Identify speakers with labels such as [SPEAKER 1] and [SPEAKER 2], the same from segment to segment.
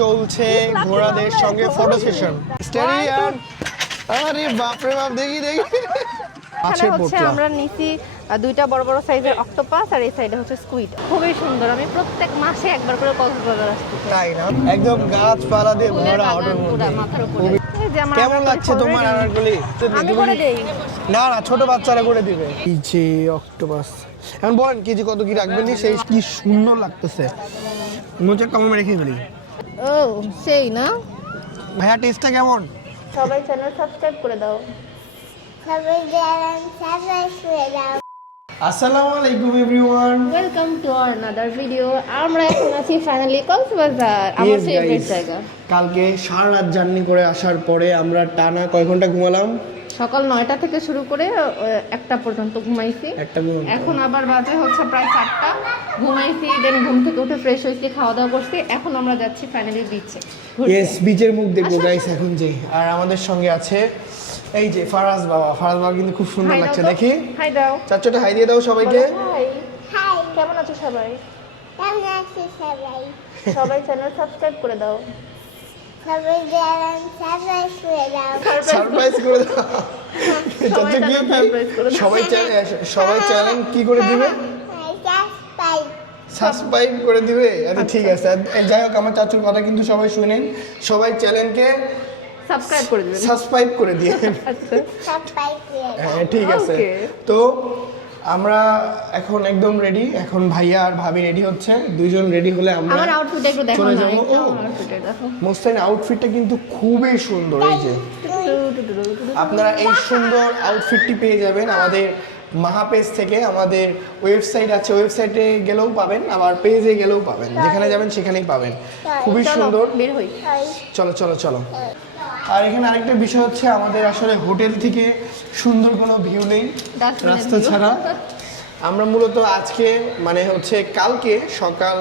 [SPEAKER 1] চলছে ঘোড়াদের সঙ্গে photo session study and আরে বাপরে বাপ দেখি দেখি।
[SPEAKER 2] এখানে হচ্ছে আমরা নিছি দুইটা বড় বড় সাইজের অক্টোপাস আর এই সাইডে হচ্ছে স্কুইড খুবই সুন্দর। আমি প্রত্যেক মাসে একবার করে কক্সবাজার আসতে
[SPEAKER 1] তাই না? একদম গাছপালা দিয়ে ভরা অটোর মধ্যে।
[SPEAKER 2] মাথার উপরে।
[SPEAKER 1] কেমন লাগছে তোমার
[SPEAKER 2] দেই।
[SPEAKER 1] না না ছোট বাচ্চারা করে দিবে। এই যে অক্টোপাস। এখন বলেন কেজি কত কি রাখবেন সেই কি সুন্দর লাগতেছে। মোচা কমে রেখে ফেলি।
[SPEAKER 2] ও সেই না?
[SPEAKER 1] ভাইয়া টেস্টটা কেমন?
[SPEAKER 2] সবাই চ্যানেল সাবস্ক্রাইব করে দাও।
[SPEAKER 3] সবাই চ্যানেল সাবস্ক্রাইব করে দাও।
[SPEAKER 1] আসসালামু আলাইকুম everyone
[SPEAKER 2] welcome to another video আমরা এখন আছি ফাইনালি কক্সবাজার আমার ফেভারিট জায়গা।
[SPEAKER 1] কালকে সারা রাত জার্নি করে আসার পরে আমরা টানা কয় ঘণ্টা ঘুমালাম?
[SPEAKER 2] সকাল নয়টা থেকে শুরু করে একটা পর্যন্ত ঘুমাইছি। এখন আবার বাজে হচ্ছে প্রায় চারটা। ঘুমাইছি দেন ঘুম থেকে উঠে ফ্রেশ হয়েছি খাওয়া দাওয়া করছি। এখন আমরা যাচ্ছি ফাইনালি বিচে
[SPEAKER 1] ইয়েস বিচের মুখ দেখব গাইস এখন যে। আর আমাদের সঙ্গে আছে এই যে ফারাজ বাবা ফারাজ বাবা কিন্তু খুব সুন্দর লাগছে দেখি
[SPEAKER 2] হাই দাও।
[SPEAKER 1] চারচোটা হাই দিয়ে দাও সবাইকে।
[SPEAKER 2] হাই
[SPEAKER 3] হাই
[SPEAKER 2] কেমন আছো সবাই?
[SPEAKER 3] কেমন আছে সবাই?
[SPEAKER 2] সবাই চ্যানেল সাবস্ক্রাইব করে দাও।
[SPEAKER 3] সবাই জানান সাবস্ক্রাইব করে দাও।
[SPEAKER 1] সারপ্রাইজ করে দাও।
[SPEAKER 2] সবাই
[SPEAKER 1] চাচু কি সবাই চ্যানেল সবাই চ্যানেল কি করে দিবে?
[SPEAKER 3] সাবস্ক্রাইব
[SPEAKER 1] সাবস্ক্রাইব করে দিবে? আচ্ছা ঠিক আছে। যাই হোক আমার চাচুর কথা কিন্তু সবাই শুনেন। সবাই চ্যানেলকে
[SPEAKER 2] সাবস্ক্রাইব করে দিবেন।
[SPEAKER 1] সাবস্ক্রাইব করে দিয়ে।
[SPEAKER 2] আচ্ছা।
[SPEAKER 3] সাবস্ক্রাইব
[SPEAKER 1] হ্যাঁ ঠিক আছে। তো আমরা এখন একদম রেডি এখন ভাইয়া আর ভাবি রেডি হচ্ছে। দুইজন রেডি হলে আমরা
[SPEAKER 2] আমার আউটফিট একটু দেখো
[SPEAKER 1] চলে যাব।
[SPEAKER 2] দেখো
[SPEAKER 1] মোস্তাইন আউটফিটটা কিন্তু খুবই সুন্দর এই যে। আপনারা এই সুন্দর আউটফিটটি পেয়ে যাবেন আমাদের মাহাপেজ থেকে। আমাদের ওয়েবসাইট আছে। ওয়েবসাইটে গেলেও পাবেন আবার পেজে গেলেও পাবেন। যেখানে যাবেন সেখানেই পাবেন। খুবই সুন্দর।
[SPEAKER 2] বের হই।
[SPEAKER 1] চলো চলো চলো। আর এখানে আরেকটা বিষয় হচ্ছে আমাদের আসলে হোটেল থেকে সুন্দর কোনো ভিউ নেই রাস্তা ছাড়া। আমরা মূলত আজকে মানে হচ্ছে কালকে সকাল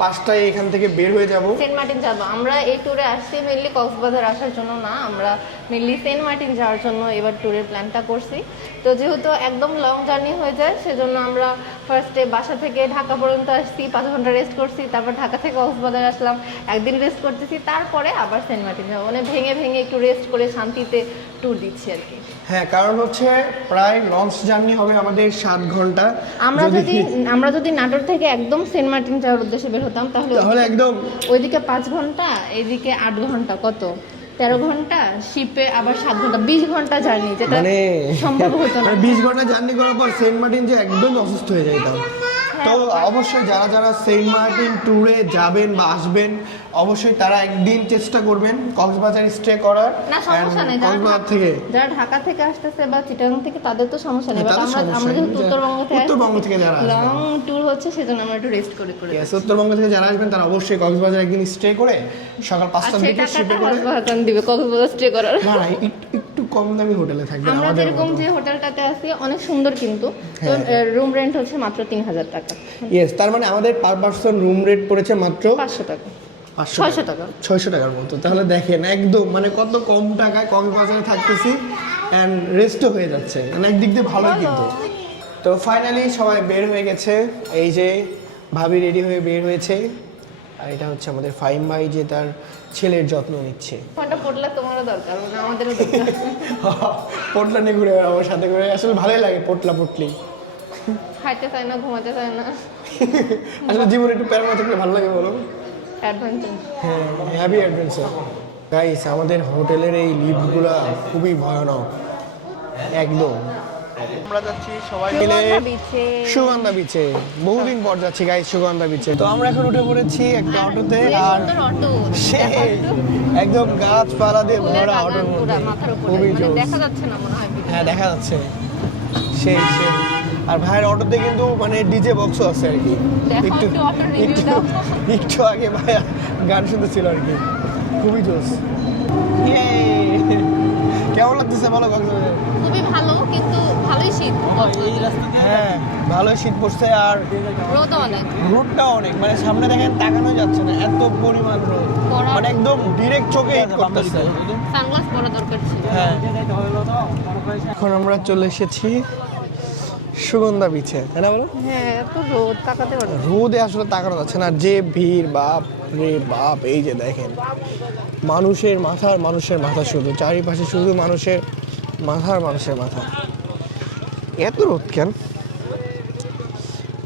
[SPEAKER 1] পাঁচটায় এখান থেকে বের হয়ে যাব।
[SPEAKER 2] সেন্ট মার্টিন যাব। আমরা এই ট্যুরে আসছি মেনলি কক্সবাজার আসার জন্য না, আমরা মেনলি সেন্ট মার্টিন যাওয়ার জন্য এবার ট্যুরের প্ল্যানটা করছি। তো যেহেতু একদম লং জার্নি হয়ে যায়, সেজন্য আমরা ফার্স্টে বাসা থেকে ঢাকা পর্যন্ত আসছি, পাঁচ ঘণ্টা রেস্ট করছি, তারপর ঢাকা থেকে কক্সবাজার আসলাম, একদিন রেস্ট করতেছি, তারপরে আবার সেন্ট মার্টিন যাব। মানে ভেঙে ভেঙে একটু রেস্ট করে শান্তিতে ট্যুর দিচ্ছি আর কি।
[SPEAKER 1] হ্যাঁ কারণ হচ্ছে প্রায় লঞ্চ জার্নি হবে আমাদের সাত ঘণ্টা।
[SPEAKER 2] আমরা যদি আমরা যদি নাটোর থেকে একদম সেন্ট মার্টিন যাওয়ার উদ্দেশ্যে বের হতাম তাহলে
[SPEAKER 1] তাহলে একদম
[SPEAKER 2] ওইদিকে পাঁচ ঘণ্টা এইদিকে আট ঘণ্টা কত? তেরো ঘণ্টা শিপে আবার সাত ঘণ্টা বিশ ঘণ্টা জার্নি যেটা
[SPEAKER 1] মানে
[SPEAKER 2] সম্ভব হতো না।
[SPEAKER 1] বিশ ঘণ্টা জার্নি করার পর সেন্ট মার্টিন যে একদম অসুস্থ হয়ে যাইতাম তো অবশ্যই যারা যারা সেন্ট মার্টিন ট্যুরে যাবেন বা আসবেন অবশ্যই তারা একদিন চেষ্টা করবেন কক্সবাজার স্টে করার
[SPEAKER 2] না সমস্যা নেই
[SPEAKER 1] কক্সবাজার থেকে।
[SPEAKER 2] যারা ঢাকা থেকে আসতেছে বা চিটাগাং থেকে তাদের তো সমস্যা নেই বাট আমরা আমরা যেহেতু উত্তরবঙ্গ থেকে
[SPEAKER 1] উত্তরবঙ্গ থেকে যারা আসবে।
[SPEAKER 2] লং ট্যুর হচ্ছে সেজন্য আমরা একটু রেস্ট করে করে
[SPEAKER 1] Yes, উত্তরবঙ্গ থেকে যারা আসবেন তারা অবশ্যই কক্সবাজার একদিন স্টে করে সকাল
[SPEAKER 2] আর
[SPEAKER 1] পাঁচটার
[SPEAKER 2] সেই
[SPEAKER 1] দিকে শিপে করে
[SPEAKER 2] দিবে কক্সবাজার স্টে করার।
[SPEAKER 1] না কম দামি হোটেলে থাকবেন
[SPEAKER 2] আমরা
[SPEAKER 1] আমাদের
[SPEAKER 2] যেরকম। যে হোটেলটাতে আছি অনেক সুন্দর কিন্তু।
[SPEAKER 1] হ্যাঁ।
[SPEAKER 2] রুম রেন্ট হচ্ছে মাত্র তিন হাজার টাকা।
[SPEAKER 1] ইয়েস তার মানে আমাদের পার পার্সন রুম রেট পড়েছে মাত্র
[SPEAKER 2] পাঁচশো টাকা। ছয়শো টাকা।
[SPEAKER 1] ছয়শো টাকার মতো। তাহলে দেখেন একদম মানে কত কম টাকায় কক্সবাজারে থাকতেছি অ্যান্ড রেস্টও হয়ে যাচ্ছে। মানে একদিক দিয়ে ভালোই কিন্তু। তো ফাইনালি সবাই বের হয়ে গেছে। এই যে ভাবি রেডি হয়ে বের হয়েছে। আর এটা হচ্ছে আমাদের ফাইম ভাই যে তার ছেলের যত্ন নিচ্ছে।
[SPEAKER 2] ফোনটা পড়লে তোমারও দরকার মানে আমাদেরও দরকার।
[SPEAKER 1] পোটলা নিয়ে ঘুরে বেড়াবো সাথে করে। আসলে ভালোই লাগে পোটলা পোটলি
[SPEAKER 2] খাইতে চায় না ঘুমাতে চায় না।
[SPEAKER 1] আসলে জীবনে একটু প্যারা না থাকলে ভালো লাগে বলো?
[SPEAKER 2] অ্যাডভেঞ্চার
[SPEAKER 1] হ্যাঁ হ্যাভি অ্যাডভেঞ্চার গাইস আমাদের হোটেলের এই লিফটগুলো খুবই ভয়ানক। একদম। আমরা যাচ্ছি সবাই মিলে। সুগন্ধা বিচে বহুদিন পর যাচ্ছি সুগন্ধা বিচে তো আমরা এখন উঠে পড়েছি একটা অটোতে আর সেই একদম গাছপালা দিয়ে ভরা অটোর মধ্যে। খুবই
[SPEAKER 2] মানে দেখা যাচ্ছে না মনে হয়
[SPEAKER 1] হ্যাঁ দেখা যাচ্ছে। সেই সেই আর ভাইয়ের অটোতে কিন্তু মানে ডিজে বক্সও আছে আর কি। একটু
[SPEAKER 2] একটু
[SPEAKER 1] একটু আগে ভাইয়া গান শুনতেছিল আর কি। খুবই জোস। কেমন লাগতেছে বলো কক্সবাজার
[SPEAKER 2] খুবই ভালো কিন্তু ভালোই শীত
[SPEAKER 1] হ্যাঁ ভালোই শীত পড়ছে আর
[SPEAKER 2] রোদ অনেক।
[SPEAKER 1] রোদটা অনেক মানে সামনে দেখেন তাকানো যাচ্ছে না এত পরিমাণ রোদ। মানে একদম ডিরেক্ট চোখে হিট করতেছে।
[SPEAKER 2] সানগ্লাস পরা দরকার ছিল।
[SPEAKER 1] হ্যাঁ। এখন আমরা চলে এসেছি সুগন্ধা বিচে তাই না বলো?
[SPEAKER 2] হ্যাঁ এত রোদ তাকাতে পারো
[SPEAKER 1] রোদে আসলে তাকানো যাচ্ছে না। যে ভিড় বাপ রে বাপ এই যে দেখেন মানুষের মাথার মানুষের মাথা শুধু চারিপাশে শুধু মানুষের মাথার মানুষের মাথা। এত রোদ কেন?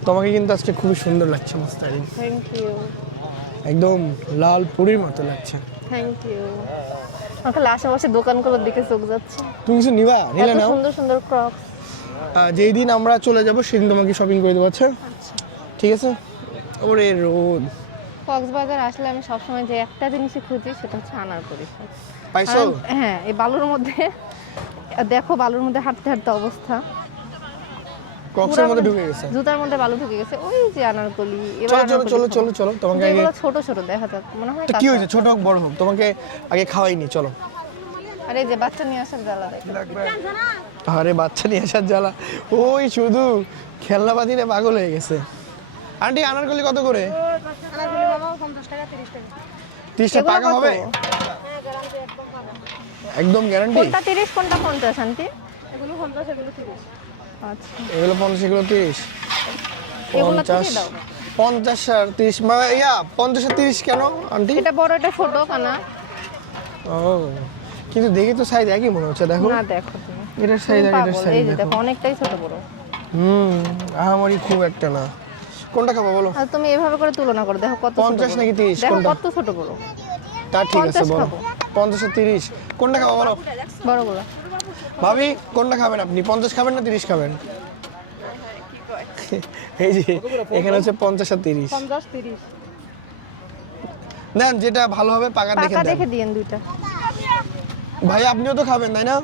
[SPEAKER 1] তোমাকে কিন্তু আজকে খুবই সুন্দর লাগছে মাস্টারিন
[SPEAKER 2] থ্যাংক ইউ
[SPEAKER 1] একদম লাল পুরীর মতো লাগছে।
[SPEAKER 2] থ্যাংক ইউ খালি আশেপাশে দোকানগুলোর দিকে চোখ যাচ্ছে।
[SPEAKER 1] তুমি কিছু নিবা? নিলে নাও।
[SPEAKER 2] সুন্দর সুন্দর ক্রক্স
[SPEAKER 1] আহ, যেই দিন আমরা চলে যাব সেদিন তোমাকে শপিং করে দেবো আচ্ছা? ঠিক আছে? ওরে রোদ।
[SPEAKER 2] কক্সবাজার আসলে আমি সবসময় যে একটা জিনিসই খুঁজি সেটা হচ্ছে আনারকলি ফল।
[SPEAKER 1] পাইছো?
[SPEAKER 2] হ্যাঁ এই বালুর মধ্যে দেখো বালুর মধ্যে হাঁটতে হাঁটতে অবস্থা।
[SPEAKER 1] কক্সের মধ্যে ঢুকে গেছে?
[SPEAKER 2] জুতার মধ্যে বালু ঢুকে গেছে ওই যে আনারকলি এবার
[SPEAKER 1] চলো চলো চলো চলো তোমাকে আগে
[SPEAKER 2] ছোট ছোট দেখা যাক মনে হয়
[SPEAKER 1] কি। হয়েছে? ছোট হোক বড় হোক তোমাকে আগে খাওয়াইনি চলো।
[SPEAKER 2] আরে এই যে বাচ্চা নিয়ে আসার জ্বালা দেখো।
[SPEAKER 1] আরে বাচ্চা নিয়ে আসার জ্বালা। ওই শুধু খেলনাপাতি নিয়ে পাগল হয়ে গেছে। আন্টি আনারকলি কত করে? তিরিশটা
[SPEAKER 2] এগুলো
[SPEAKER 1] পাকা হবে? একদম গ্যারান্টি
[SPEAKER 2] কোনটা তিরিশ কোনটা পঞ্চাশ আন্টি? আচ্ছা।
[SPEAKER 1] এগুলো পঞ্চাশ এগুলো তিরিশ।
[SPEAKER 2] এগুলো
[SPEAKER 1] পঞ্চাশ
[SPEAKER 2] থেকে দাও।
[SPEAKER 1] পঞ্চাশ আর তিরিশ। মানে ইয়া পঞ্চাশ আর তিরিশ কেন আন্টি?
[SPEAKER 2] এটা বড় এটা ছোট কানা।
[SPEAKER 1] ও কিন্তু দেখে তো সাইজ একই মনে হচ্ছে দেখো।
[SPEAKER 2] না দেখো তুমি
[SPEAKER 1] এটার সাইজ আর এটার সাইজ দেখো।
[SPEAKER 2] অনেকটাই ছোট বড়।
[SPEAKER 1] হুম আমারই খুব একটা না। কোনটা খাব বলো?
[SPEAKER 2] আর তুমি এভাবে করে তুলনা করো দেখো কত ছোট
[SPEAKER 1] পঞ্চাশ
[SPEAKER 2] বড়।
[SPEAKER 1] নাকি 30 কোনটা?
[SPEAKER 2] কত ছোট বড়।
[SPEAKER 1] তা ঠিক আছে বলো।
[SPEAKER 2] খাব।
[SPEAKER 1] পঞ্চাশ আর তিরিশ। কোনটা খাব বলো?
[SPEAKER 2] বড়গুলো।
[SPEAKER 1] ভাবি কোনটা খাবেন আপনি? পঞ্চাশ খাবেন না তিরিশ খাবেন? এই যে এখানে হচ্ছে পঞ্চাশ আর তিরিশ।
[SPEAKER 2] পঞ্চাশ তিরিশ।
[SPEAKER 1] নেন যেটা ভালো হবে পাকা দেখে
[SPEAKER 2] পাকা দেখে দিয়েন দুইটা।
[SPEAKER 1] ভাই আপনিও তো খাবেন তাই না?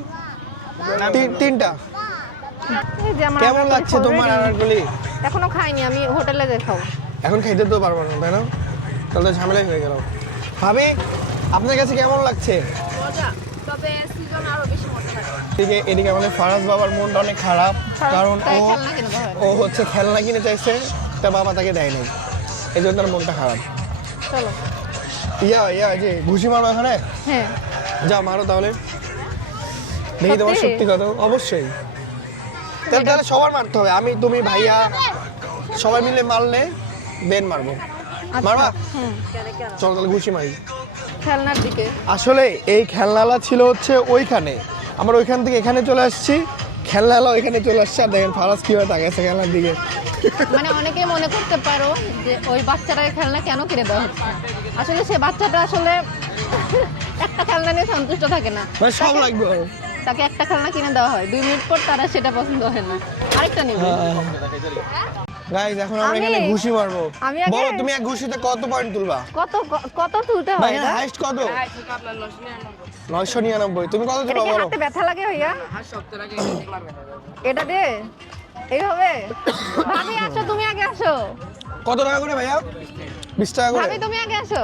[SPEAKER 1] তিনটা।
[SPEAKER 2] এই যে আমার
[SPEAKER 1] কেমন লাগছে তোমার। আনারকলি?
[SPEAKER 2] এখনও খাইনি আমি হোটেলে দেখাও
[SPEAKER 1] এখন খাইতে তো পারব না তাই না? তাহলে তো ঝামেলাই হয়ে গেল। ভাবি আপনার কাছে কেমন লাগছে?
[SPEAKER 2] তবে সিজন আরও বেশি মজা লাগে
[SPEAKER 1] এদিকে এদিকে আমাদের ফারাজ বাবার মনটা অনেক খারাপ কারণ ও
[SPEAKER 2] খেলনা
[SPEAKER 1] ও হচ্ছে খেলনা কিনে চাইছে তা বাবা তাকে দেয় নাই। এই জন্য তার মনটা খারাপ।
[SPEAKER 2] চলো।
[SPEAKER 1] ইয়া ইয়া যে ঘুষি মারবো এখানে
[SPEAKER 2] হ্যাঁ।
[SPEAKER 1] যা মারো তাহলে। দেখি তোমার
[SPEAKER 2] সত্যি?
[SPEAKER 1] কথা অবশ্যই। তাহলে তাহলে সবার মারতে হবে। আমি তুমি ভাইয়া সবাই মিলে মারলে দেন মারবো।
[SPEAKER 2] আচ্ছা।
[SPEAKER 1] মারবা? চল তাহলে ঘুষি মারি।
[SPEAKER 2] খেলনার দিকে।
[SPEAKER 1] আসলে এই খেলনালা ছিল হচ্ছে ওইখানে। আমরা ওইখান থেকে এখানে চলে আসছি। খেলনালা ওইখানে চলে আসছে। আর দেখেন ফারাজ কীভাবে তাকাইছে খেলনার দিকে।
[SPEAKER 2] মানে অনেকেই মনে করতে পারো যে ওই বাচ্চাটাকে খেলনা কেন কিনে দেওয়া হচ্ছে? আসলে সে বাচ্চাটা আসলে একটা খেলনা নিয়ে সন্তুষ্ট থাকে না।
[SPEAKER 1] মানে সব লাগবে।
[SPEAKER 2] তাকে একটা খেলনা কিনে দেওয়া হয়। দুই মিনিট পর তারা সেটা পছন্দ হয় না। আরেকটা নিবে।
[SPEAKER 1] এখন আমরা এখানে ঘুষি মারবো। বলো তুমি এক ঘুষিতে কত পয়েন্ট তুলবা?
[SPEAKER 2] কত কত তুলতে হয় এটা?
[SPEAKER 1] হাইস্ট কত? নয়শো নিরানব্বই। তুমি কত তুলবা বলো?
[SPEAKER 2] হাতে ব্যথা লাগে ভাইয়া? এটা দে। এইভাবে? ভাবি আসো তুমি আগে আসো।
[SPEAKER 1] কত টাকা করে ভাইয়া? বিশ টাকা করে।
[SPEAKER 2] ভাবি তুমি আগে আসো।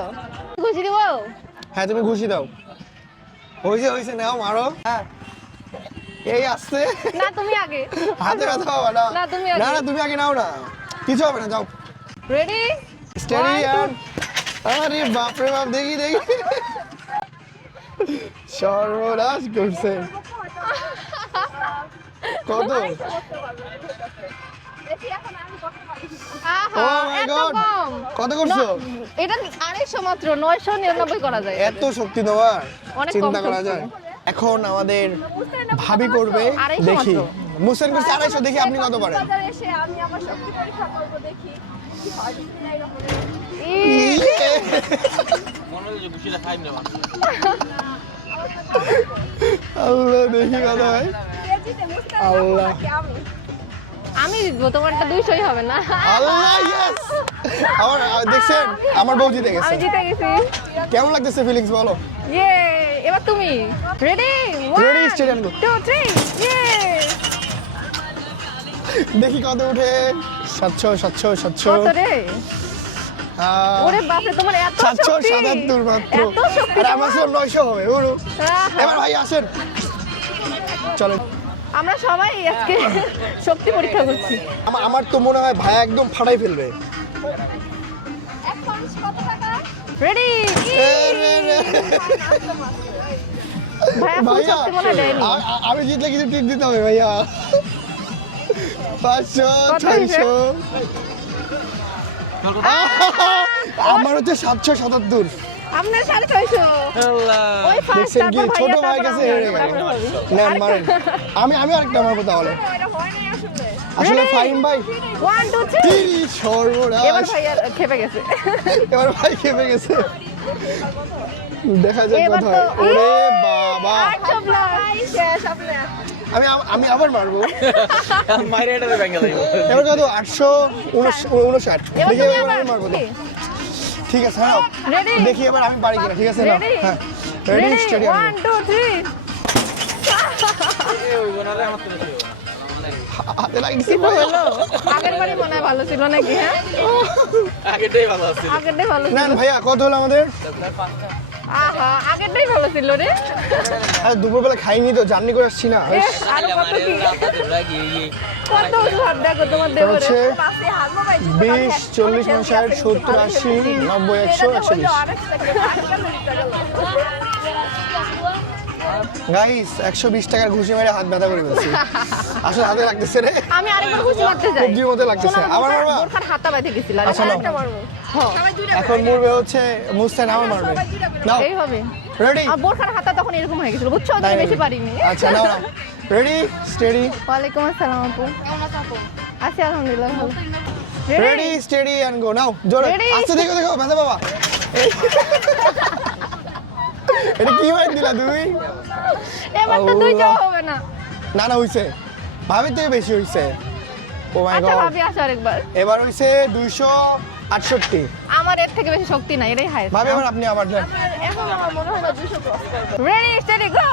[SPEAKER 2] দিব?
[SPEAKER 1] হ্যাঁ তুমি ঘুষি দাও। হয়েছে হয়েছে নাও মারো। হ্যাঁ। এই আসছে।
[SPEAKER 2] না তুমি আগে।
[SPEAKER 1] হাতে ব্যথা পাবা না।
[SPEAKER 2] না, তুমি আগে।
[SPEAKER 1] না না তুমি আগে নাও না। কিছু হবে না যাও।
[SPEAKER 2] রেডি
[SPEAKER 1] স্টেডি আর আরে বাপ রে বাপ দেখি দেখি। সর্বনাশ করছে। কত? Oh কত করছ?
[SPEAKER 2] এটা আড়াইশো মাত্র নয়শো নিরানব্বই করা যায়।
[SPEAKER 1] এত শক্তি তোমার। চিন্তা করা যায়। এখন আমাদের ভাবি করবে দেখি। মুসেন করছে আড়াইশো দেখি আপনি কত পারেন?
[SPEAKER 3] এসে আমি আমার শক্তি পরীক্ষা করব দেখি কি বিসমিল্লাহির রহমানির রহিম।
[SPEAKER 2] ই!
[SPEAKER 1] আল্লাহ দেখি কত হয়। আল্লাহ।
[SPEAKER 3] আমি?
[SPEAKER 2] আমি জিতবো তোমারটা দুইশোই হবে না।
[SPEAKER 1] আল্লাহ ইয়েস আমার দেখছেন আমার বউ জিতে
[SPEAKER 2] আমি
[SPEAKER 1] গেছে
[SPEAKER 2] জিতে গেছি।
[SPEAKER 1] কেমন লাগতেছে ফিলিংস বলো?
[SPEAKER 2] ইয়ে এবার তুমি ready
[SPEAKER 1] and go.
[SPEAKER 2] Two three ইয়ে
[SPEAKER 1] দেখি কত উঠে। সাতশো সাতশো সাতশো।
[SPEAKER 2] রে? ওরে বাপরে তোমার এত শক্তি!
[SPEAKER 1] সাতাত্তর মাত্র।
[SPEAKER 2] এত শক্তি
[SPEAKER 1] আর আমার ছিল নয়শো হবে উড়ু। এবার ভাই আসেন। চলেন।
[SPEAKER 2] আমরা সবাই আজকে শক্তি পরীক্ষা করছি।
[SPEAKER 1] আমার তো মনে হয় ভাই একদম ফাটাই ফেলবে।
[SPEAKER 2] রেডি
[SPEAKER 1] আমি জিতলে কিছু টিপ দিতে হবে ভাইয়া। পাঁচশো ছয়শো। আমার হচ্ছে সাতশো সাতাত্তর।
[SPEAKER 3] আপনার সাড়ে ছয়শো। ওই ফার্স্ট
[SPEAKER 1] দেখছেন কি? ছোট
[SPEAKER 3] ভাইয়া
[SPEAKER 1] কাছে
[SPEAKER 3] আমি,
[SPEAKER 1] হেরে মারেন। আমি আমি আরেকটা মারবো তাহলে।
[SPEAKER 3] এটা হয়নি আসলে
[SPEAKER 1] ফাইন ভাই
[SPEAKER 3] ওয়ান টু থ্রি
[SPEAKER 1] এই সর্বনাশ।
[SPEAKER 2] এবার ভাইয়া খেপে গেছে।
[SPEAKER 1] এবার ভাই খেপে গেছে। দেখা যাক
[SPEAKER 2] এবার
[SPEAKER 1] কথা
[SPEAKER 2] তো-
[SPEAKER 1] ওরে বাবা। আমি আমি আবার মারবো।
[SPEAKER 4] মাইরে এটা ভেঙে দেবো
[SPEAKER 1] এবার কত? আটশো উনষাট।
[SPEAKER 2] এবার
[SPEAKER 1] দেখি এবার আমি মারবো ঠিক আছে হ্যাঁ দেখি এবার আমি পারি কিনা। ঠিক আছে না? হ্যাঁ। Ready steady
[SPEAKER 2] one two three
[SPEAKER 1] হাতে লাগছে ভাই
[SPEAKER 2] আগের বারে মনে ভালো ছিল নাকি হ্যাঁ?
[SPEAKER 4] আগেটাই ভালো আছে
[SPEAKER 2] আগেরটাই ভালো ছিল।
[SPEAKER 1] ভাইয়া কত হলো আমাদের?
[SPEAKER 2] আহা আগেরটাই ভালো ছিল রে।
[SPEAKER 1] আরে দুপুরবেলা খাইনি তো জার্নি করে আসছি না।
[SPEAKER 2] এ, কত কি? কত ভাব দেখো তোমার দেবরে
[SPEAKER 1] হচ্ছে
[SPEAKER 3] পাশে হাত মোবাইল
[SPEAKER 1] বিশ চল্লিশ পঞ্চাশ সত্তর আশি নব্বই একশো একশো বিশ। গাইস একশো বিশ টাকার ঘুষি মেরে হাত ব্যথা করে ফেলছি। আসলে হাতে লাগতেছে রে।
[SPEAKER 2] আমি আরেকবার খুশি মারতে যাই।
[SPEAKER 1] কবজির মতো লাগতেছে। আবার মারবা?
[SPEAKER 2] বোরখার হাতটা বাইতে গেছিল আর
[SPEAKER 1] আচ্ছা।
[SPEAKER 2] আরেকটা মারবো। হ্যাঁ,
[SPEAKER 1] এখন মরবে হচ্ছে মুস্তান আমার মারবে। নাও।
[SPEAKER 2] এই হবে
[SPEAKER 1] রেডি
[SPEAKER 2] আর বোরখার হাতটা তখন এরকম হয়ে গেছিল বুঝছ? তুমি বেশি পারিনি।
[SPEAKER 1] আচ্ছা নাও নাও। রেডি স্টেডি
[SPEAKER 2] ওয়ালাইকুম আসসালাম আপু। কেমন আছো আপু? আছি আলহামদুলিল্লাহ
[SPEAKER 1] ready steady and go now জোরে? আস্তে দেখো দেখো ব্যথা বাবা এটা কি মার দিলা তুমি
[SPEAKER 2] এবার তো দুই
[SPEAKER 1] আল্লাহ।
[SPEAKER 2] হবে না।
[SPEAKER 1] না না হইছে। ভাবির থেকে বেশি হইছে। ও মাই গড আচ্ছা
[SPEAKER 2] ভাবি আসো আরেকবার।
[SPEAKER 1] এবার হইছে দুইশো আটষট্টি।
[SPEAKER 2] আমার এর থেকে বেশি শক্তি নাই এটাই হাই
[SPEAKER 1] ভাবি এবার আপনি আবার যান
[SPEAKER 3] এখন আমার মনে হয় না দুশো ক্রস করবে
[SPEAKER 2] ready steady go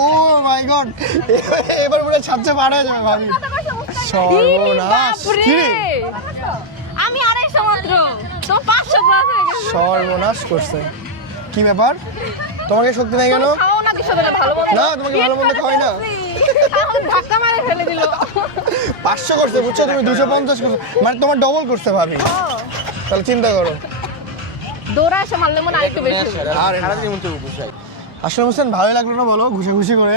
[SPEAKER 1] oh my God এবার পুরো ছাড়ছে পার হয়ে যাবে ভাবি। সর্বনাশ। কি
[SPEAKER 2] আমি আড়াইশো মাত্র। তো পাঁচশো প্লাস হয়ে গেছে।
[SPEAKER 1] সর্বনাশ করছে। কি ব্যাপার? তোমাকে শক্তি নাই কেন?
[SPEAKER 2] না
[SPEAKER 1] তোমাকে ভালো মন্দ খাওয়াই না। পাঁচশো করছে বুঝছ তুমি? দুশো পঞ্চাশ করছ। মানে তোমার ডবল করছে ভাবি। তাহলে চিন্তা করো।
[SPEAKER 2] মারলে মনে আরেকটু বেশি।
[SPEAKER 1] আসলে হোসেন ভালোই লাগল না বলো? ঘুষে ঘুষে করে।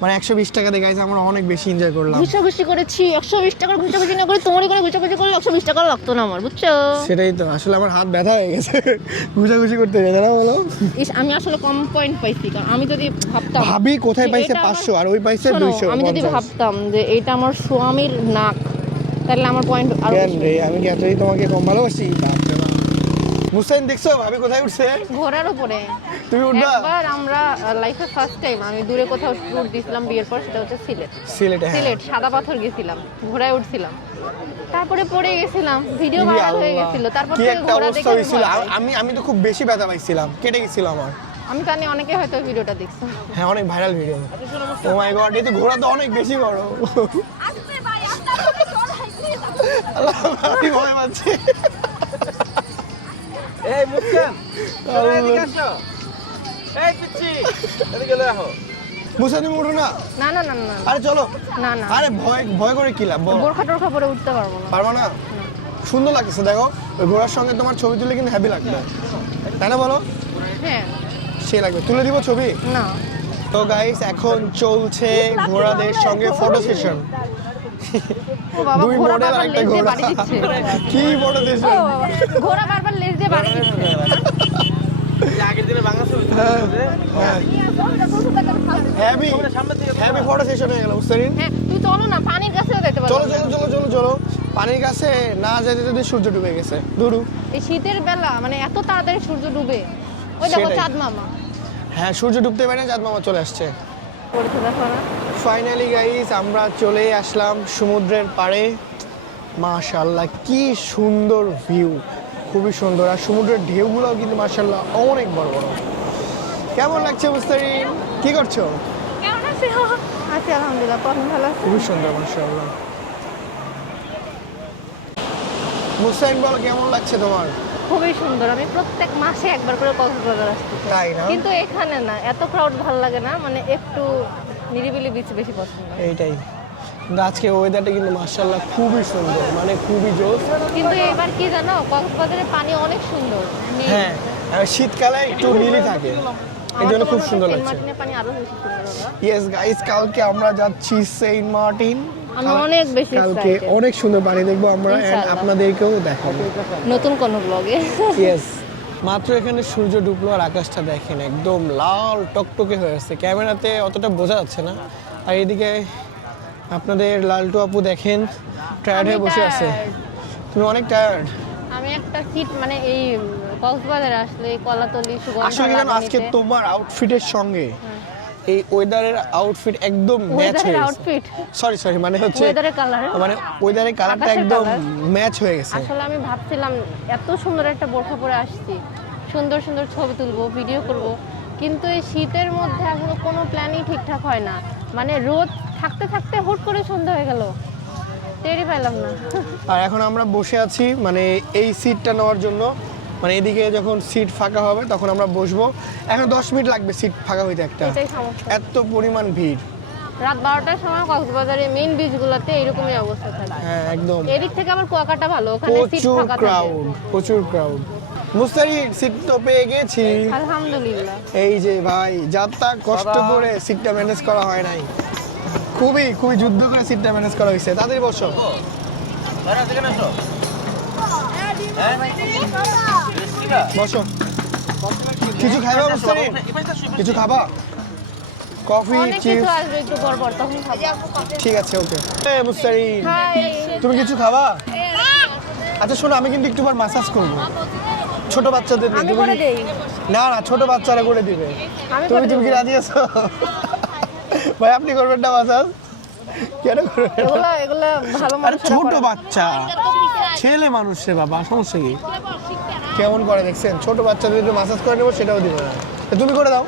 [SPEAKER 1] মানে একশো বিশ টাকা দিয়ে গাইছে আমরা অনেক বেশি এনজয় করলাম।
[SPEAKER 2] ঘুষাঘুষি করেছি একশো বিশ টাকার ঘুষাঘুষি না করে তোমারই করে ঘুষাঘুষি করলে একশো বিশ টাকা লাগতো না আমার বুঝছ?
[SPEAKER 1] সেটাই তো আসলে আমার হাত ব্যথা হয়ে গেছে। ঘুষাঘুষি করতে গেছে না বলো?
[SPEAKER 2] ইস, আমি আসলে কম পয়েন্ট পাইছি কারণ আমি যদি ভাবতাম
[SPEAKER 1] ভাবি কোথায় পাইছে পাঁচশো আর ওই পাইছে দুইশো
[SPEAKER 2] আমি যদি ভাবতাম যে এটা আমার স্বামীর নাক তাহলে আমার পয়েন্ট
[SPEAKER 1] আরও আমি কি এতই তোমাকে কম ভালোবাসি। মুসাইন দেখছ? ভাবি কোথায় উঠছে?
[SPEAKER 2] ঘোড়ার উপরে
[SPEAKER 1] তুমি উঠবা?
[SPEAKER 2] একবার আমরা লাইফে ফার্স্ট টাইম আমি দূরে কোথাও ট্যুর দিয়েছিলাম বিয়ের পর সেটা হচ্ছে সিলেট।
[SPEAKER 1] সিলেটে হ্যাঁ।
[SPEAKER 2] সিলেট সাদা পাথর গেছিলাম ঘোড়ায় উঠছিলাম। তারপরে পড়ে গেছিলাম ভিডিও ভাইরাল হয়ে গেছিল তারপর
[SPEAKER 1] কি
[SPEAKER 2] থেকে
[SPEAKER 1] একটা
[SPEAKER 2] ঘোড়া
[SPEAKER 1] অবস্থা
[SPEAKER 2] দেখে আমি
[SPEAKER 1] হয়েছিল। আমি আমি তো খুব বেশি ব্যথা পাইছিলাম কেটে গেছিল আমার।
[SPEAKER 2] আমি জানি অনেকে হয়তো ভিডিওটা দেখছ।
[SPEAKER 1] হ্যাঁ অনেক viral video oh my god এই তো ঘোড়া তো অনেক বেশি বড়। আল্লাহ আমি ভয় পাচ্ছি।
[SPEAKER 4] এই মুসকান এদিকে আসো। এই পিচ্ছি এদিকে লয়ে আহো।
[SPEAKER 1] মুসা তুমি উঠো না।
[SPEAKER 2] না না না না
[SPEAKER 1] আরে চলো।
[SPEAKER 2] না না।
[SPEAKER 1] আরে ভয় ভয় করে কি লাভ?
[SPEAKER 2] বোরখা টোরখা পরে উঠতে পারব না।
[SPEAKER 1] পারব না? সুন্দর লাগতেছে দেখো। ওই ঘোড়ার সঙ্গে তোমার ছবি তুলে কিন্তু হ্যাপি লাগবে। তাই না বলো?
[SPEAKER 2] হ্যাঁ।
[SPEAKER 1] সে লাগবে। তুলে দিব ছবি?
[SPEAKER 2] না।
[SPEAKER 1] তো গাইস এখন চলছে ঘোড়াদের সঙ্গে ফটো সেশন দুই মডেল একটা ঘোড়া। কি
[SPEAKER 2] ঘোড়া বারবার লেজ দিয়ে বাড়ি দিচ্ছে। পানির কাছেও যেতে পারব
[SPEAKER 1] চলো চলো চলো চলো চলো। পানির কাছে না যেতে যেতে সূর্য ডুবে গেছে। দুরু।
[SPEAKER 2] এই শীতের বেলা মানে এত তাড়াতাড়ি সূর্য ডুবে। ওই দেখো চাঁদ মামা।
[SPEAKER 1] হ্যাঁ সূর্য ডুবতে পারে না চাঁদ মামা চলে আসছে।
[SPEAKER 2] পড়েছে দেখো না।
[SPEAKER 1] ফাইনালি গাইস আমরা চলে আসলাম সমুদ্রের পাড়ে। মাশাল্লাহ কি সুন্দর ভিউ খুবই সুন্দর। আর সমুদ্রের ঢেউগুলোও কিন্তু মাশাল্লাহ অনেক বড় বড়। কেমন লাগছে মুস্তারিন? কি করছ?
[SPEAKER 2] আছি? আলহামদুলিল্লাহ ভালো
[SPEAKER 1] খুবই সুন্দর মাশাল্লাহ মুস্তারিন বলো কেমন লাগছে তোমার?
[SPEAKER 2] খুবই সুন্দর। আমি প্রত্যেক মাসে একবার করে কক্সবাজার আসতে।
[SPEAKER 1] তাই না?
[SPEAKER 2] কিন্তু এখানে না এত ক্রাউড ভালো লাগে না মানে একটু নিরিবিলি বিচ বেশি পছন্দ।
[SPEAKER 1] এইটাই। কিন্তু আজকে ওয়েদারটা কিন্তু মাশাল্লাহ খুবই সুন্দর মানে খুবই জোর
[SPEAKER 2] কিন্তু এবার কি জানো কক্সবাজারের পানি অনেক সুন্দর
[SPEAKER 1] হ্যাঁ শীতকালে একটু নীলই থাকে। এই জন্য খুব সুন্দর লাগছে। ইয়েস গাইস কালকে আমরা যাচ্ছি সেন্ট মার্টিন।
[SPEAKER 2] অনেক বেশি
[SPEAKER 1] কালকে অনেক সুন্দর পানি দেখব আমরা আপনাদেরকেও দেখাবো।
[SPEAKER 2] নতুন কোন ব্লগে
[SPEAKER 1] ইয়েস মাত্র এখানে সূর্য ডুবলো আর আকাশটা দেখেন একদম লাল টকটকে হয়ে আছে। ক্যামেরাতে অতটা বোঝা যাচ্ছে না। আর এদিকে আপনাদের লালটু আপু দেখেন টায়ার্ড হয়ে বসে আছে। তুমি অনেক টায়ার্ড
[SPEAKER 2] আমি একটা সিট মানে এই কক্সবাজারে আসলে কলাতলি সুগন্ধ
[SPEAKER 1] আসলে আজকে তোমার আউটফিটের সঙ্গে এই ওয়েদারের আউটফিট একদম ম্যাচ হয়ে গেছে। সরি সরি মানে হচ্ছে
[SPEAKER 2] ওয়েদারের কালার
[SPEAKER 1] মানে ওয়েদারের কালারটা একদম ম্যাচ হয়ে গেছে।
[SPEAKER 2] আসলে আমি ভাবছিলাম এত সুন্দর একটা বোরখা পরে আসছি। সুন্দর সুন্দর ছবি তুলবো ভিডিও করব। কিন্তু এই শীতের মধ্যে আসলে কোনো প্ল্যানই ঠিকঠাক হয় না। মানে রোদ থাকতে থাকতে হুট করে সন্ধ্যা হয়ে গেল। টেরই পেলাম না।
[SPEAKER 1] আর এখন আমরা বসে আছি মানে এই সিটটা নেওয়ার জন্য। মানে এদিকে যখন সিট ফাঁকা হবে তখন আমরা বসবো। এখন দশ মিনিট লাগবে সিট ফাঁকা হইতে একটা। এত পরিমাণ ভিড়।
[SPEAKER 2] রাত বারোটার সময় কক্সবাজারে মেইন বিচগুলোতে এরকমই অবস্থা থাকে।
[SPEAKER 1] হ্যাঁ একদম।
[SPEAKER 2] এদিক থেকে আবার কুয়াকাটা ভালো ওখানে সিট
[SPEAKER 1] প্রচুর
[SPEAKER 2] ফাঁকা
[SPEAKER 1] ক্রাউড প্রচুর ক্রাউড মুস্তারি সিট তো পেয়ে গেছি।
[SPEAKER 2] আলহামদুলিল্লাহ।
[SPEAKER 1] এই যে ভাই যাত্রা কষ্ট করে সিটটা ম্যানেজ করা হয় নাই। খুবই খুবই যুদ্ধ করে সিটটা ম্যানেজ করা হয়েছে। তাদের বসো। বসো। কিছু খাইবা মুস্তারি কিছু খাবা? Coffee chips?
[SPEAKER 2] আসবে একটু পর পর তখন
[SPEAKER 1] ঠিক আছে ওকে। এ মুস্তারি তুমি কিছু খাবা? আচ্ছা শোনো আমি কিন্তু একটু পর মাসাজ করব। ছোট বাচ্চাদের।
[SPEAKER 2] আমি করে দেই।
[SPEAKER 1] না না ছোট বাচ্চারা করে দিবে। তুমি তুমি কি রাজি আছো? ভাই আপনি করবেন না মাসাজ কেন করবেন?
[SPEAKER 2] এগুলো এগুলো ভালো
[SPEAKER 1] আরে ছোট বাচ্চা। ছেলে মানুষ রে বাবা সমস্যা কি? কেমন করে দেখছেন? ছোট বাচ্চাদের একটু মাসাজ করে নেব সেটাও দিবে না। তুমি করে দাও।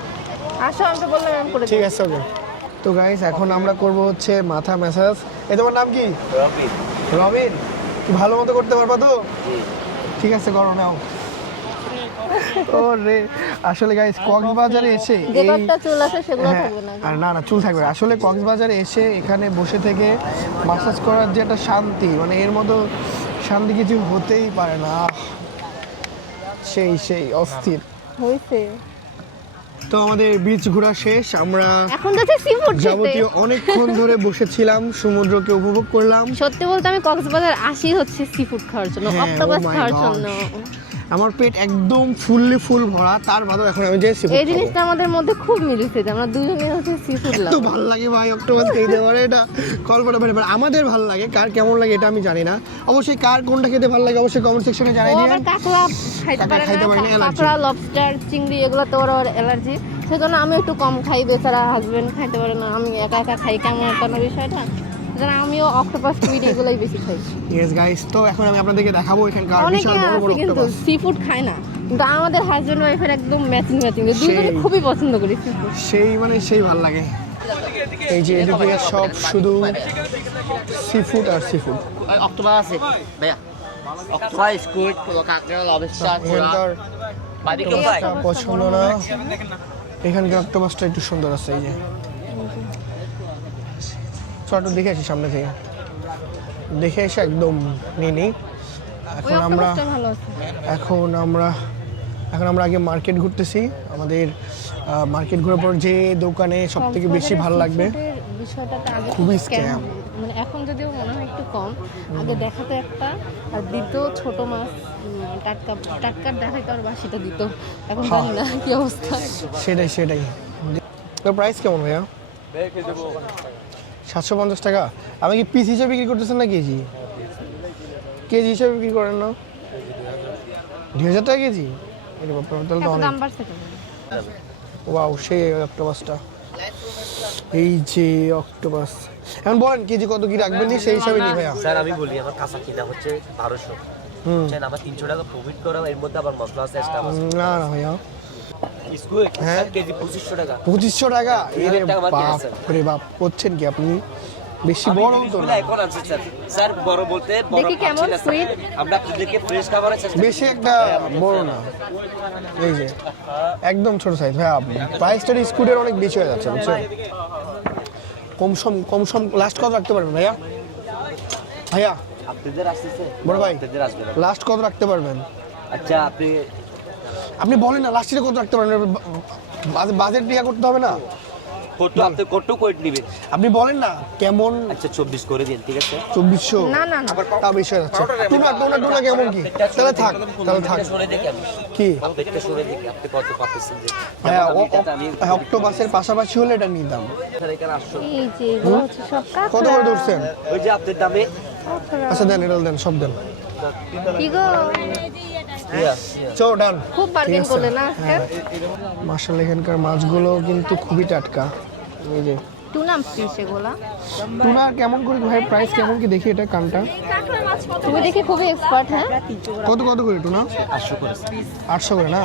[SPEAKER 2] আসো আমি তো বললাম আমি করে
[SPEAKER 1] ঠিক আছে ওকে। তো গাইস এখন আমরা করব হচ্ছে মাথা ম্যাসাজ এ তোমার নাম কি?
[SPEAKER 4] রবি,
[SPEAKER 1] রবিন? কি ভালো মতো করতে পারবা তো? ঠিক আছে করো নাও। ও রে আসলে গাইস কক্সবাজারে এসে
[SPEAKER 2] চুল আছে সেগুলো
[SPEAKER 1] হ্যাঁ,
[SPEAKER 2] থাকবে না।
[SPEAKER 1] আর না না চুল থাকবে আসলে কক্সবাজারে এসে এখানে বসে থেকে মাসাজ করার যে একটা শান্তি মানে এর মতো শান্তি কিছু হতেই পারে না। সেই সেই অস্থির।
[SPEAKER 2] হইছে
[SPEAKER 1] তো আমাদের বিচ ঘোরা শেষ আমরা
[SPEAKER 2] এখন যাচ্ছি সি ফুড
[SPEAKER 1] যাবতীয় অনেকক্ষণ ধরে বসেছিলাম সমুদ্রকে উপভোগ করলাম।
[SPEAKER 2] সত্যি বলতে আমি কক্সবাজার আসি হচ্ছে সি ফুড খাওয়ার জন্য
[SPEAKER 1] হ্যাঁ,
[SPEAKER 2] অক্টোপাস
[SPEAKER 1] oh
[SPEAKER 2] খাওয়ার জন্য।
[SPEAKER 1] আমার পেট একদম ফুললি ফুল ভরা তার বাদেও এখন আমি যে
[SPEAKER 2] এই জিনিসটা আমাদের মধ্যে খুব মিলেছে যে আমরা দুজনে হচ্ছে সিফুড লাভ
[SPEAKER 1] তো ভালো লাগে ভাই অক্টোবর খেতে পারে এটা কল্পনা পারে আমাদের ভালো লাগে কার কেমন লাগে এটা আমি জানি না। অবশ্যই কার কোনটা খেতে ভালো লাগে অবশ্যই কমেন্ট সেকশনে জানাই
[SPEAKER 2] আবার
[SPEAKER 1] দিবেন।
[SPEAKER 2] কাঁকড়া খাইতে পারে
[SPEAKER 1] না।
[SPEAKER 2] কাঁকড়া লবস্টার চিংড়ি এগুলো তো ওর অ্যালার্জি সেজন্য আমি একটু কম খাই বেচারা হাজবেন্ড খাইতে পারে না আমি একা একা খাই কেমন একটা বিষয়টা? আমিও অক্টোপাস স্কুইড এগুলোই বেশি খাই।
[SPEAKER 1] ইয়েস গাইস তো এখন আমি আপনাদেরকে দেখাবো এখানকার বিশাল বড় বড়
[SPEAKER 2] কিন্তু
[SPEAKER 1] অক্টোপাস
[SPEAKER 2] সি ফুড খায় না কিন্তু আমাদের হাজবেন্ড ওয়াইফের একদম ম্যাচিং ম্যাচিং দুজনে খুবই পছন্দ করি সি ফুড
[SPEAKER 1] সেই মানে সেই ভালো লাগে। এই যে এদিকে সব শুধু সি ফুড আর সি ফুড
[SPEAKER 5] অক্টোপাস আছে ভাইয়া। অক্টোপাস স্কুইড কাঁকড়া লবস্টার
[SPEAKER 1] এখানকার
[SPEAKER 5] বাদিকে
[SPEAKER 1] অক্টোপাসটা পছন্দ না। এখানকার অক্টোপাসটা একটু সুন্দর আছে এই যে। চল দেখে আসি সামনে থেকে। দেখে এসে একদম নিয়ে নিই। এখন আমরা এখন আমরা এখন আমরা আগে মার্কেট ঘুরতেছি। আমাদের মার্কেট ঘোরার পর যে দোকানে সব থেকে বেশি ভালো লাগবে। খুবই
[SPEAKER 2] scam। মানে এখন যদিও মনে হয় একটু কম আগে দেখাতো একটা আর দিত ছোট মাছ টাটকা টাটকার দেখাইতো আর বাসিটা দিত। এখন। জানি না কি অবস্থা।
[SPEAKER 1] সেটাই সেটাই। তো প্রাইস কেমন ভাইয়া? সাতশো পঞ্চাশ টাকা? আমি কি পিস হিসেবে বিক্রি করতেছেন না কেজি? কেজি হিসেবে বিক্রি করেন না। দুই হাজার টাকা কেজি? তাহলে তো অনেক? ওয়াও সেই অক্টোপাসটা। এই যে অক্টোপাস। এখন বলেন কেজি কত কি রাখবেন সেই হিসাবে নিই ভাইয়া।
[SPEAKER 6] স্যার আমি বলি আমার কাঁচা কিনা হচ্ছে বারোশো।
[SPEAKER 1] হুম।
[SPEAKER 6] আমার তিনশো টাকা প্রফিট করা এর মধ্যে আবার মশলা আছে
[SPEAKER 1] না না ভাইয়া। হ্যাঁ।
[SPEAKER 6] পঁচিশশো টাকা?
[SPEAKER 1] পঁচিশশো টাকা? এরে বাপ রে বাপ করছেন কি আপনি? বেশি বড় তো না।
[SPEAKER 6] এখন আনছি স্যার। স্যার বড় বলতে বড়
[SPEAKER 2] দেখি কেমন sweet?
[SPEAKER 6] আমরা আপনাদেরকে ফ্রেশ খাবারের চেষ্টা
[SPEAKER 1] বেশি একটা বড় না। এই যে একদম ছোট সাইজ ভাইয়া প্রাইসটা স্কুটের অনেক বেশি হয়ে যাচ্ছে বুঝছেন? কম সম কম সম লাস্ট কত রাখতে পারবেন ভাইয়া? ভাইয়া?
[SPEAKER 6] আপনাদের আসতেছে?
[SPEAKER 1] বড় ভাই
[SPEAKER 6] আপনাদের আসবে
[SPEAKER 1] লাস্ট কত রাখতে পারবেন?
[SPEAKER 6] আচ্ছা আপনি
[SPEAKER 1] আপনি বলেন না লাস্টে কত রাখতে পারেন বাজেট ইয়া করতে হবে না?
[SPEAKER 6] কত আপনি কত কোয়েট নেবেন
[SPEAKER 1] আপনি বলেন না কেমন?
[SPEAKER 6] আচ্ছা চব্বিশ করে দিন ঠিক আছে?
[SPEAKER 1] চব্বিশশো?
[SPEAKER 2] না না না।
[SPEAKER 1] তা হয়ে যাচ্ছে। টুনা টুনা টুনা কেমন কি? তাহলে থাক তাহলে থাক।
[SPEAKER 6] সরে দেখি আমি।
[SPEAKER 1] কি?
[SPEAKER 6] দেখতে সরে দেখি আপনি কত পাচ্ছেন যে
[SPEAKER 1] হ্যাঁ ও- ও-
[SPEAKER 6] আমি
[SPEAKER 1] হ্যাঁ, অক্টোপাসের পাশাপাশি হলে এটা নিতাম
[SPEAKER 6] স্যার, এখানে আসছো
[SPEAKER 2] এই যে এগুলো হচ্ছে সব
[SPEAKER 1] কত করে ধরছেন?
[SPEAKER 6] ওই যে আপনার দামে
[SPEAKER 1] আচ্ছা দেন এটা দেন সব দেন।
[SPEAKER 2] কি গো?
[SPEAKER 1] চো ডান।
[SPEAKER 2] খুব বার্গেন করলে না আজকে
[SPEAKER 1] মার্শাল এখানকার মাছগুলো কিন্তু খুবই টাটকা। এই যে।
[SPEAKER 2] টুনা ফিশ এগুলা
[SPEAKER 1] টুনা কেমন করে ভাই প্রাইস কেমন কি দেখি এটা কানটা?
[SPEAKER 2] তুমি দেখি খুবই এক্সপার্ট হ্যাঁ?
[SPEAKER 1] কত কত করে টুনা?
[SPEAKER 6] আটশো করে।
[SPEAKER 1] আটশো করে না?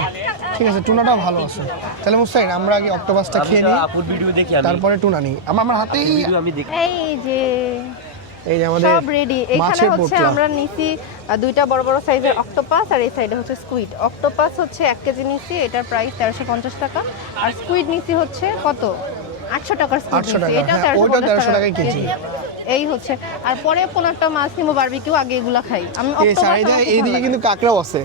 [SPEAKER 1] ঠিক আছে টুনাটাও ভালো আছে। তাহলে মুস্তাইন আমরা আগে অক্টোপাসটা খেয়ে নিই।
[SPEAKER 6] আপুর ভিডিও দেখি আমি।
[SPEAKER 1] তারপরে টুনা নিই। আমার আমার হাতেই
[SPEAKER 6] ভিডিও আমি দেখি।
[SPEAKER 2] এই যে।
[SPEAKER 1] এই যে আমাদের
[SPEAKER 2] সব রেডি এখানে হচ্ছে আমরা নিছি দুইটা বড় বড় সাইজের অক্টোপাস আর এই সাইডে হচ্ছে স্কুইড অক্টোপাস হচ্ছে এক কেজি নিছি এটার প্রাইস তেরোশো পঞ্চাশ টাকা। আর স্কুইড নিছি হচ্ছে কত? আটশো টাকার স্কুইড
[SPEAKER 1] 800
[SPEAKER 2] নিছি।
[SPEAKER 1] টাকা,
[SPEAKER 2] এটা
[SPEAKER 1] হ্যাঁ, 1300 টাকায় কেজি।
[SPEAKER 2] এই হচ্ছে। আর পরে পনেরোটা মাছ নিবো বারবিকিউ আগে এগুলা খাই। আমি
[SPEAKER 1] এই সাইডে এইদিকে কিন্তু কাঁকড়াও আছে।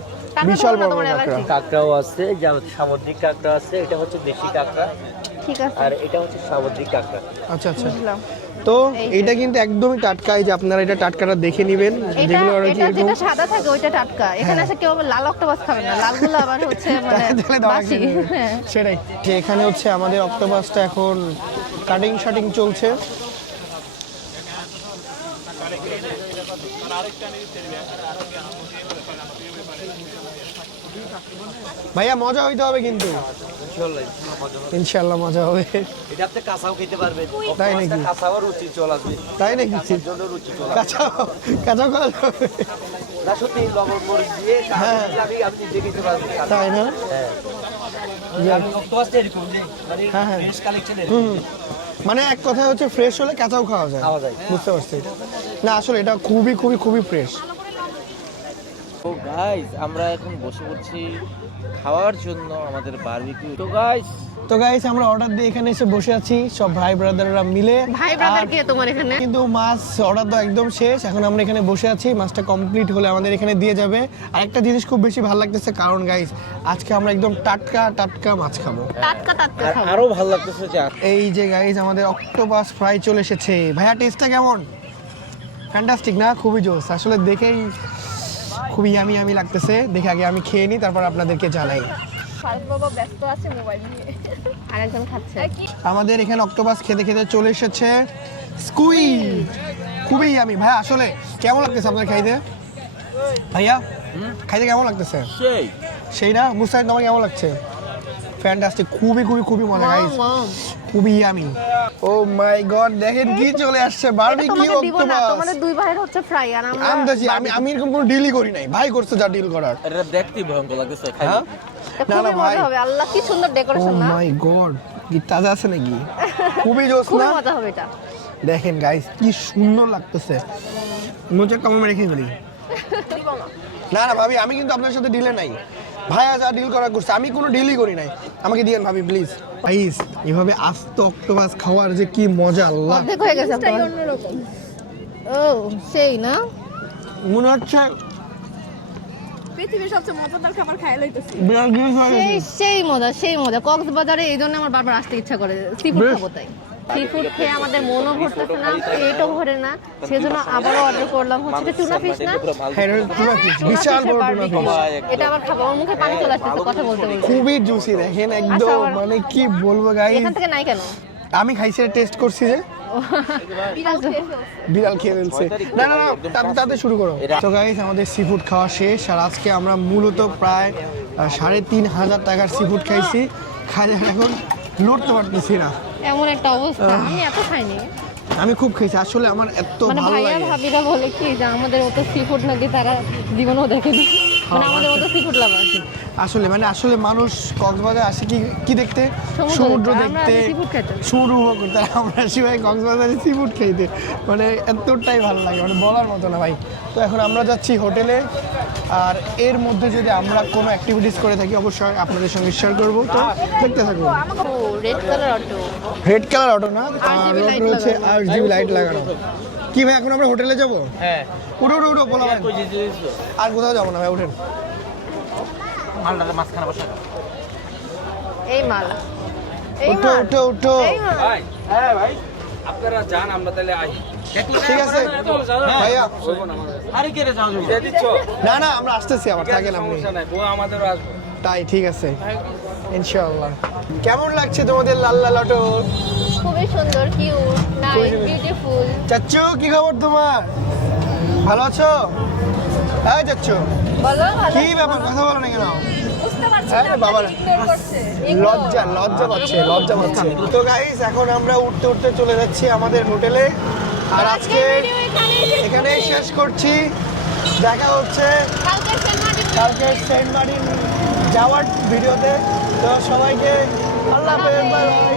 [SPEAKER 1] বিশাল বড় বড় কাঁকড়া।
[SPEAKER 6] কাঁকড়াও আছে যেমন সামুদ্রিক কাঁকড়া আছে এটা হচ্ছে দেশি কাঁকড়া।
[SPEAKER 2] ঠিক আছে।
[SPEAKER 6] আর এটা হচ্ছে সামুদ্রিক কাঁকড়া।
[SPEAKER 1] আচ্ছা আচ্ছা।
[SPEAKER 2] বুঝলাম।
[SPEAKER 1] তো এটা কিন্তু একদমই টাটকা এই যে আপনারা এটা টাটকাটা দেখে নেবেন। যেগুলো আর কি
[SPEAKER 2] এটা যেটা সাদা থাকে ওইটা টাটকা। এখানে এসে কেউ লাল অক্টোপাস খাবে না লালগুলো আবার হচ্ছে মানে বাসি। হ্যাঁ।
[SPEAKER 1] সেটাই। যে এখানে হচ্ছে আমাদের অক্টোপাসটা এখন কাটিং শাটিং চলছে। ভাইয়া মজা হইতে হবে কিন্তু। ইনশাল্লাহ মজা হবে।
[SPEAKER 6] এটা আপনি কাঁচাও খেতে পারবেন।
[SPEAKER 1] তাই নাকি?
[SPEAKER 6] কাঁচাও রুচি চলে আসবে।
[SPEAKER 1] তাই নাকি?
[SPEAKER 6] জন্য রুচি চলে আসবে।
[SPEAKER 1] কাঁচা কাঁচা খাওয়া যাবে।
[SPEAKER 6] না সত্যি লবণ মরিচ দিয়ে
[SPEAKER 1] হ্যাঁ।
[SPEAKER 6] আমি আমি নিজে খেতে পারব।
[SPEAKER 1] তাই না?
[SPEAKER 6] হ্যাঁ। মানে
[SPEAKER 1] হ্যাঁ, মানে এক কথা হচ্ছে ফ্রেশ হলে কাঁচাও খাওয়া যায়। বুঝতে পারছি। না আসলে এটা খুবই খুবই খুবই ফ্রেশ
[SPEAKER 4] তো গাইস আমরা এখন বসে পড়ছি খাওয়ার জন্য আমাদের বারবিকিউ তো গাইস
[SPEAKER 1] তো গাইস আমরা অর্ডার দিয়ে এখানে এসে বসে আছি। সব ভাই ব্রাদাররা মিলে।
[SPEAKER 2] ভাই ব্রাদার কে তোমার এখানে?
[SPEAKER 1] কিন্তু মাছ অর্ডার তো একদম শেষ। এখন আমরা এখানে বসে আছি। মাছটা কমপ্লিট হলে আমাদের এখানে দিয়ে যাবে। আর একটা জিনিস খুব বেশি ভালো লাগতেছে কারণ গাইস আজকে আমরা একদম টাটকা টাটকা মাছ খাব।
[SPEAKER 2] টাটকা টাটকা
[SPEAKER 4] আর আরও ভালো লাগতেছে যে
[SPEAKER 1] এই যে গাইস আমাদের অক্টোপাস ফ্রাই চলে এসেছে। ভাইয়া টেস্টটা কেমন? ফ্যান্টাস্টিক না? খুবই জোস। আসলে দেখেই খুবই আমি ইয়ামি লাগতেছে। দেখে আগে আমি খেয়ে নিই তারপর আপনাদেরকে জানাই।
[SPEAKER 3] বাবা ব্যস্ত আছে মোবাইল নিয়ে।
[SPEAKER 2] আরেকজন খাচ্ছে।
[SPEAKER 1] আমাদের এখানে অক্টোপাস খেতে খেতে চলে এসেছে স্কুই খুবই আমি ভাই আসলে কেমন লাগতেছে আপনার খাইতে? ভাইয়া খাইতে কেমন লাগতেছে?
[SPEAKER 4] সেই।
[SPEAKER 1] সেই না? মুসাইদ তোমার কেমন লাগছে? ফ্যান্টাস্টিক খুবই খুবই খুবই মজা গাইস খুবই ইয়ামি ও মাই গড দেখেন কি চলে আসছে। বারবিকিউ
[SPEAKER 2] তোমাকে দিব না
[SPEAKER 1] অক্টোপাস?
[SPEAKER 2] তোমাদের দুই ভাইয়ের হচ্ছে ফ্রাই আর আমরা
[SPEAKER 1] আন্দাজি আমি আমি এরকম কোনো ডিলই করি নাই। ভাই করছে যা ডিল করার।
[SPEAKER 4] এটা দেখতে ভয়ঙ্কর লাগতেছে খাই।
[SPEAKER 1] হ্যাঁ? না, না, ভাই।
[SPEAKER 2] হবে আল্লাহ কি সুন্দর ডেকোরেশন না?
[SPEAKER 1] মাই গড কি তাজা আছে নাকি? খুবই জোস না?
[SPEAKER 2] মজা হবে এটা।
[SPEAKER 1] দেখেন গাইস কি সুন্দর লাগতেছে। মোচা কামড় মেরে খেয়ে না। না ভাবি আমি কিন্তু আপনার সাথে ডিলে নাই। ভাইয়া যা ডিল করা করছে আমি কোনো ডিলই করি নাই। আমাকে দিয়েন ভাবি প্লিজ প্লিজ এভাবে আস্ত অক্টোপাস খাওয়ার যে কি মজা আল্লাহ।
[SPEAKER 2] অর্ধেক হয়ে গেছে
[SPEAKER 3] অন্যরকম।
[SPEAKER 2] ও সেই না?
[SPEAKER 1] মনে হচ্ছে
[SPEAKER 3] পৃথিবীর সবচেয়ে মজাদার খাবার খাই লইতেছি।
[SPEAKER 2] সেই সেই মজা সেই মজা। কক্সবাজারে এই জন্য আমার বারবার আসতে ইচ্ছা করে। সি ফুড খাব তাই। সি ফুড খেয়ে আমাদের মনও ভরতেছে না পেটও ভরে না সেজন্য আবারও অর্ডার করলাম হচ্ছে টুনা ফিশ না?
[SPEAKER 1] হ্যাঁ টুনা ফিশ বিশাল বড় টুনা ফিশ
[SPEAKER 2] এটা আবার খাব আমার মুখে পানি চলে আসতেছে কথা বলতে বলতে।
[SPEAKER 1] খুবই জুসি দেখেন একদম
[SPEAKER 2] আচ্ছা,
[SPEAKER 1] মানে কি বলব গাইস
[SPEAKER 2] এখান থেকে নাই কেন?
[SPEAKER 1] আমি খাইছি টেস্ট করছি যে।
[SPEAKER 3] বিড়াল খেয়ে ফেলছে।
[SPEAKER 1] না না তাতে তাতে শুরু করো। তো গাইস আমাদের সি ফুড খাওয়া শেষ আর আজকে আমরা মূলত প্রায় সাড়ে তিন হাজার টাকার সি ফুড খাইছি। খাই এখন লড়তে পারতেছি না।
[SPEAKER 2] এমন একটা অবস্থা। আমি এত খাইনি।
[SPEAKER 1] আমি খুব খেয়েছি। আসলে আমার এত
[SPEAKER 2] মানে
[SPEAKER 1] ভালো
[SPEAKER 2] ভাইয়া
[SPEAKER 1] লাগে।
[SPEAKER 2] ভাবিরা বলে কি যে আমাদের অত সি ফুড নাকি তারা জীবনেও দেখেনি। মানে আমাদের মতো সি ফুড লাভার
[SPEAKER 1] আসলে মানে আসলে মানুষ কক্সবাজার আসে কি কি দেখতে?
[SPEAKER 2] সমুদ্র দেখতে, আসি।
[SPEAKER 1] সমুদ্র উপভোগ করতে আমরা শিবাই কক্সবাজারে সি ফুড খাইতে মানে এতটাই ভালো লাগে মানে বলার মতো না ভাই। তো এখন আমরা যাচ্ছি হোটেলে আর এর মধ্যে যদি আমরা কোনো অ্যাক্টিভিটিস করে থাকি অবশ্যই আপনাদের সঙ্গে শেয়ার করব। তো দেখতে থাকব
[SPEAKER 2] red colour auto
[SPEAKER 1] red colour auto না আর রয়েছে আর জিবি লাইট লাগানো। কি ভাই এখন আমরা হোটেলে যাব?
[SPEAKER 4] হ্যাঁ।
[SPEAKER 1] উঠো উঠো উঠো বলা ভাই।
[SPEAKER 4] কই যে
[SPEAKER 1] আর কোথাও যাব না ভাই উঠেন।
[SPEAKER 4] মালটাতে মাঝখানে বসা
[SPEAKER 2] এই মাল। এই
[SPEAKER 1] উঠো উঠো উঠো।
[SPEAKER 7] ভাই হ্যাঁ ভাই আপনারা যান আমরা তাহলে আসি
[SPEAKER 1] ঠিক আছে। ভাইয়া
[SPEAKER 4] আরে কে রে যাও যাও।
[SPEAKER 7] দিয়ে দিচ্ছ?
[SPEAKER 1] না না আমরা আসতেছি আবার থাকেন আপনি।
[SPEAKER 7] সমস্যা নাই বউ আমাদেরও আসবে।
[SPEAKER 1] তাই ঠিক আছে। ইনশাআল্লাহ। কেমন লাগছে তোমাদের লাল লাল অটো
[SPEAKER 2] খুবই সুন্দর কিউট নাইস বিউটিফুল
[SPEAKER 1] চাচ্চু কি খবর তোমার? ভালো আছো? হ্যাঁ চাচ্চু।
[SPEAKER 2] বলো
[SPEAKER 1] কি ব্যাপার? কথা বলো না কেন। লজ্জা লজ্জা পাচ্ছে লজ্জা পাচ্ছে। তো গাইস এখন আমরা উঠতে উঠতে চলে যাচ্ছি আমাদের হোটেলে। আর আজকে এখানেই শেষ করছি। দেখা হচ্ছে কালকে সেন্ট মার্টিন। যাওয়ার ভিডিওতে। তো সবাইকে আল্লাহ হাফেজ বাই বাই